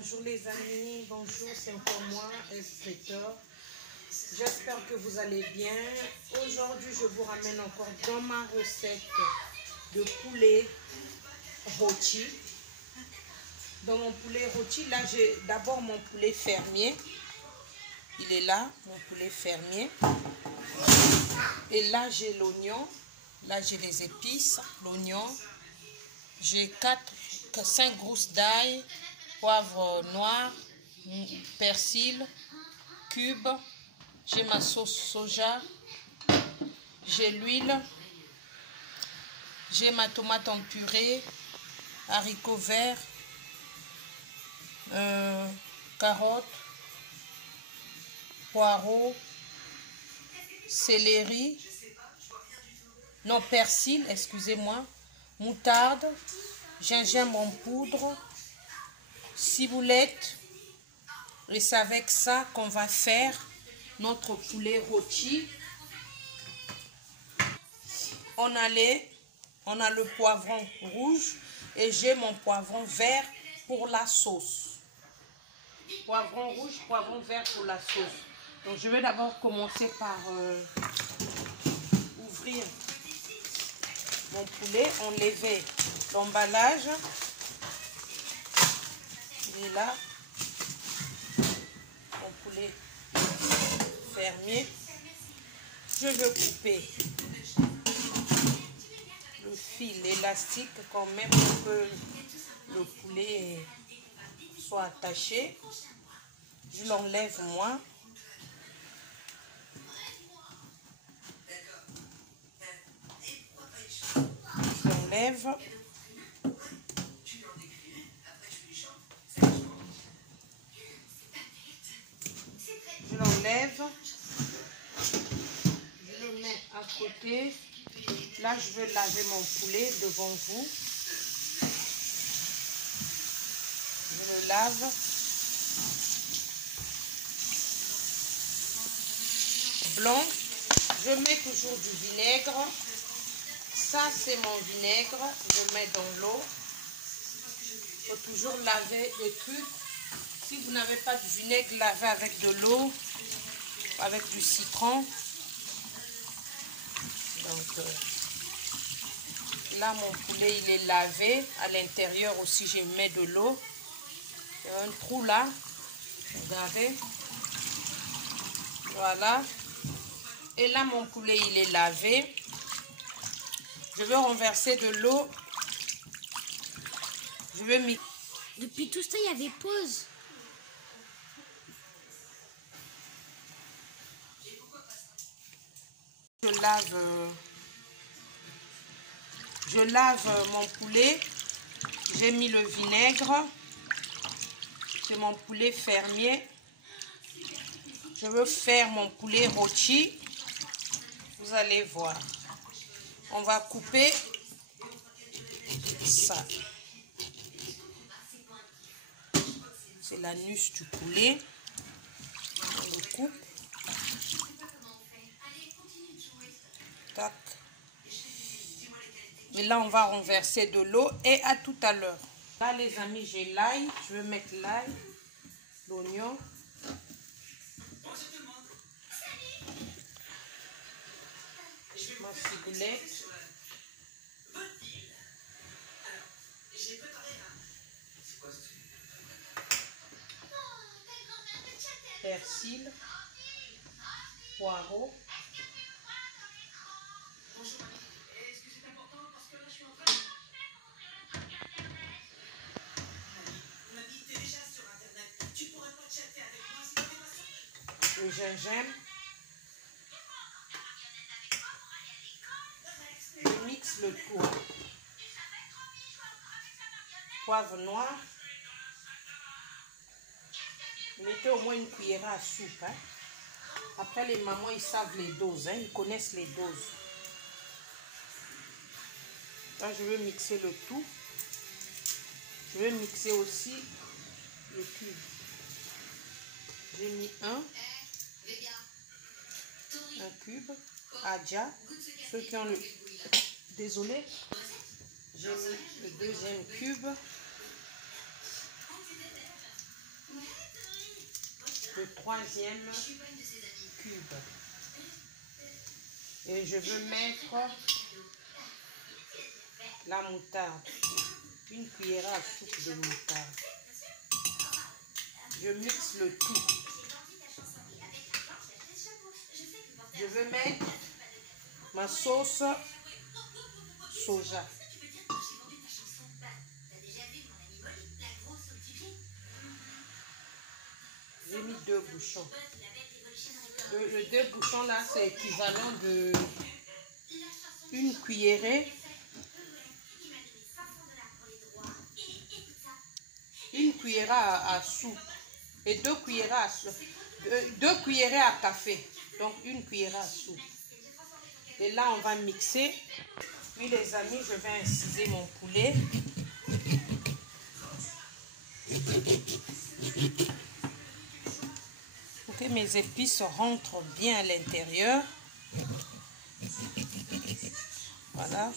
Bonjour les amis, bonjour, c'est encore moi, Esther. J'espère que vous allez bien. Aujourd'hui, je vous ramène encore dans ma recette de poulet rôti. Dans mon poulet rôti, là j'ai d'abord mon poulet fermier. Il est là, mon poulet fermier. Et là j'ai l'oignon. Là j'ai les épices, l'oignon. J'ai 5 gousses d'ail, poivre noir, persil, cube. J'ai ma sauce soja. J'ai l'huile. J'ai ma tomate en purée, haricots verts, carottes, poireaux, céleri, non persil, excusez-moi, moutarde, gingembre en poudre, ciboulette. Et c'est avec ça qu'on va faire notre poulet rôti. On a le poivron rouge et j'ai mon poivron vert pour la sauce. Poivron rouge, poivron vert pour la sauce. Donc je vais d'abord commencer par ouvrir mon poulet, enlever l'emballage. Il est là, mon poulet fermier. Je vais couper le fil élastique quand même pour que le poulet soit attaché. Je l'enlève moi. Je l'enlève. Je l'enlève. Je le mets à côté. Là, je vais laver mon poulet devant vous. Je le lave. Blanc. Je mets toujours du vinaigre. Ça, c'est mon vinaigre. Je le mets dans l'eau. Il faut toujours laver les trucs. Si vous n'avez pas de vinaigre, lavez avec de l'eau, avec du citron. Donc, là, mon poulet, il est lavé. À l'intérieur aussi, je mets de l'eau. Il y a un trou là. Regardez. Voilà. Et là, mon poulet, il est lavé. Je vais renverser de l'eau. Je vais mixer. Depuis tout ça, il y avait pause. Je lave mon poulet. J'ai mis le vinaigre. C'est mon poulet fermier. Je veux faire mon poulet rôti. Vous allez voir. On va couper ça. C'est l'anus du poulet. On le coupe. Tac. Et là, on va renverser de l'eau et à tout à l'heure. Là, les amis, j'ai l'ail. Je vais mettre l'ail, l'oignon. Ma ciboulette. Persil. Poireau. Le gingembre. Je mixe le tout. Poivre noir. Mettez au moins une cuillère à soupe. Hein. Après, les mamans, ils savent les doses. Hein. Ils connaissent les doses. Là, je vais mixer le tout. Je vais mixer aussi le cube. J'ai mis un cube. Adja. Ceux qui ont le... Désolé. J'ai mis le deuxième cube. le 3e cube. Et je veux mettre la moutarde. Une cuillère à soupe de moutarde. Je mixe le tout. Je veux mettre ma sauce soja. J'ai mis 2 bouchons. Le 2 bouchons là, c'est équivalent de une cuillerée. Une cuillère à soupe et 2 cuillères à soupe. 2 cuillerées à café. Donc une cuillère à soupe. Et là, on va mixer. Puis les amis, je vais inciser mon poulet. Pour que mes épices rentrent bien à l'intérieur. Voilà.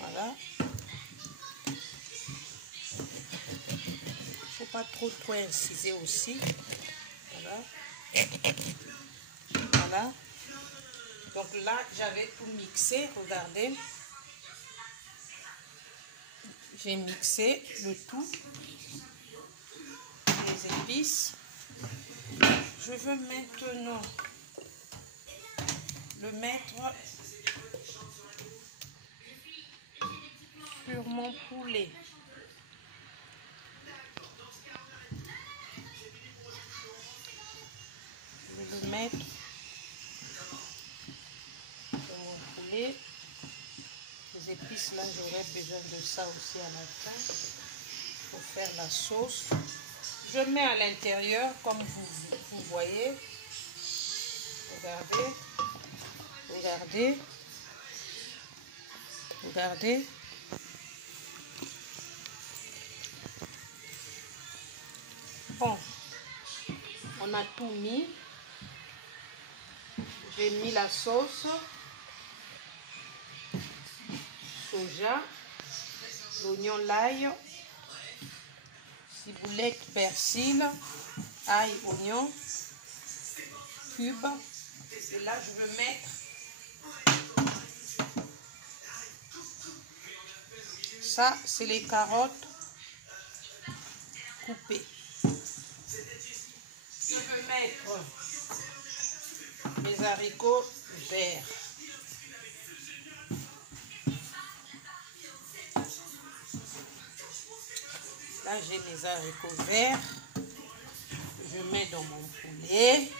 Voilà. Il ne faut pas trop inciser aussi. Voilà. Voilà. Donc là, j'avais tout mixé. Regardez. J'ai mixé le tout. Les épices. Je veux maintenant le mettre sur mon poulet. Je vais le mettre sur mon poulet. Les épices là, j'aurais besoin de ça aussi à la fin pour faire la sauce. Je mets à l'intérieur comme vous voyez. Regardez. Regardez. Regardez. Bon, on a tout mis. J'ai mis la sauce soja, l'oignon, l'ail, ciboulette, persil, ail, oignon, cube. Et là, je veux mettre ça, c'est les carottes coupées. Je veux mettre mes haricots verts. Là, j'ai mes haricots verts. Je mets dans mon poulet.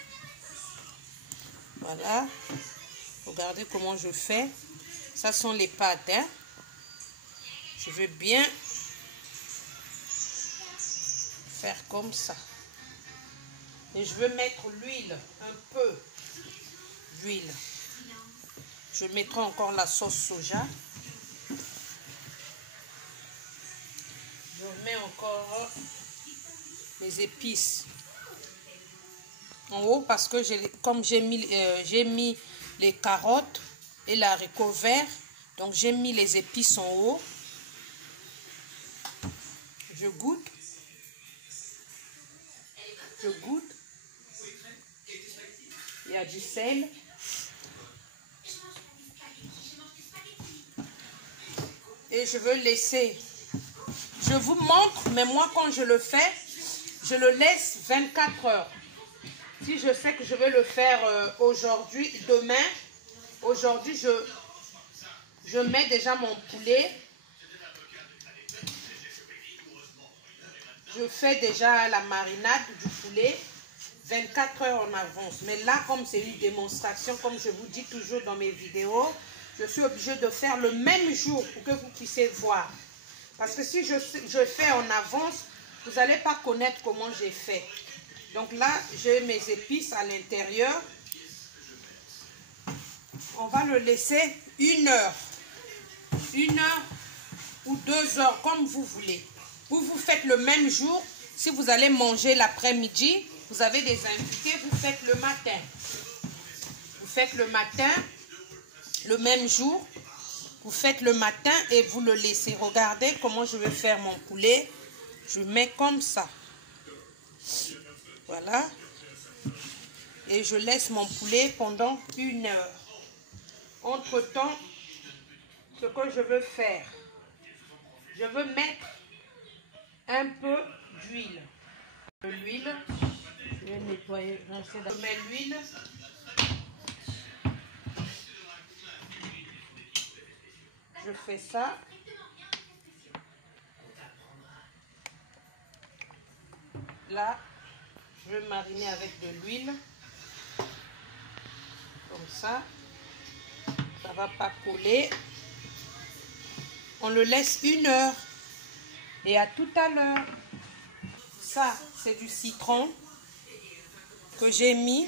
Voilà. Regardez comment je fais. Ça sont les pâtes. Hein? Je veux bien faire comme ça. Et je veux mettre l'huile, un peu d'huile. Je mettrai encore la sauce soja. Je mets encore mes épices en haut parce que comme j'ai mis les carottes et l'haricot vert, donc j'ai mis les épices en haut. Je goûte. Je goûte. Il y a du sel. Et je veux laisser. Je vous montre, mais moi quand je le fais, je le laisse 24 heures. Si je sais que je vais le faire aujourd'hui, demain, aujourd'hui je mets déjà mon poulet. Je fais déjà la marinade du poulet 24 heures en avance. Mais là, comme c'est une démonstration, comme je vous dis toujours dans mes vidéos, je suis obligée de faire le même jour pour que vous puissiez voir. Parce que si je fais en avance, vous n'allez pas connaître comment j'ai fait. Donc là, j'ai mes épices à l'intérieur. On va le laisser 1 heure. 1 heure ou 2 heures, comme vous voulez. Vous faites le même jour. Si vous allez manger l'après-midi, Vous avez des invités, vous faites le matin. Vous faites le matin, le même jour. Vous faites le matin et vous le laissez. Regardez comment je vais faire mon poulet. Je mets comme ça. Voilà. Et je laisse mon poulet pendant 1 heure. Entre-temps, ce que je veux faire, je veux mettre un peu d'huile. L'huile, je vais nettoyer. Je mets l'huile. Je fais ça. Là, je vais mariner avec de l'huile. Comme ça. Ça ne va pas coller. On le laisse 1 heure. Et à tout à l'heure. Ça, c'est du citron que j'ai mis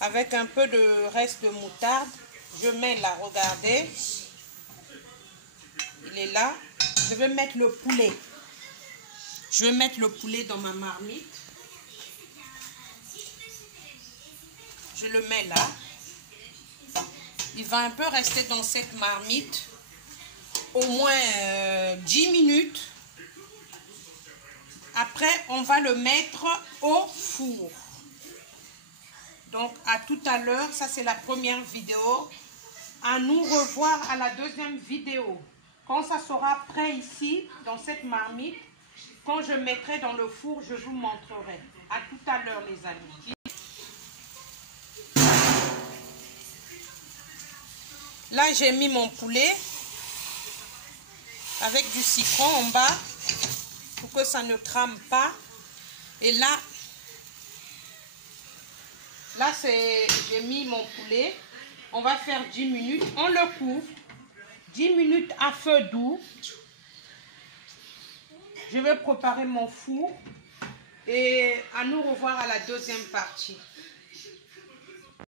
avec un peu de reste de moutarde. Je mets là, regardez. Il est là. Je vais mettre le poulet. Je vais mettre le poulet dans ma marmite. Je le mets là. Il va un peu rester dans cette marmite au moins 10 minutes. Après, on va le mettre au four. Donc, à tout à l'heure. Ça, c'est la première vidéo. À nous revoir à la deuxième vidéo. Quand ça sera prêt ici, dans cette marmite, quand je mettrai dans le four, je vous montrerai. À tout à l'heure, les amis. Là, j'ai mis mon poulet avec du citron en bas pour que ça ne crame pas. Et là j'ai mis mon poulet. On va faire 10 minutes. On le couvre. 10 minutes à feu doux. Je vais préparer mon four. Et à nous revoir à la deuxième partie.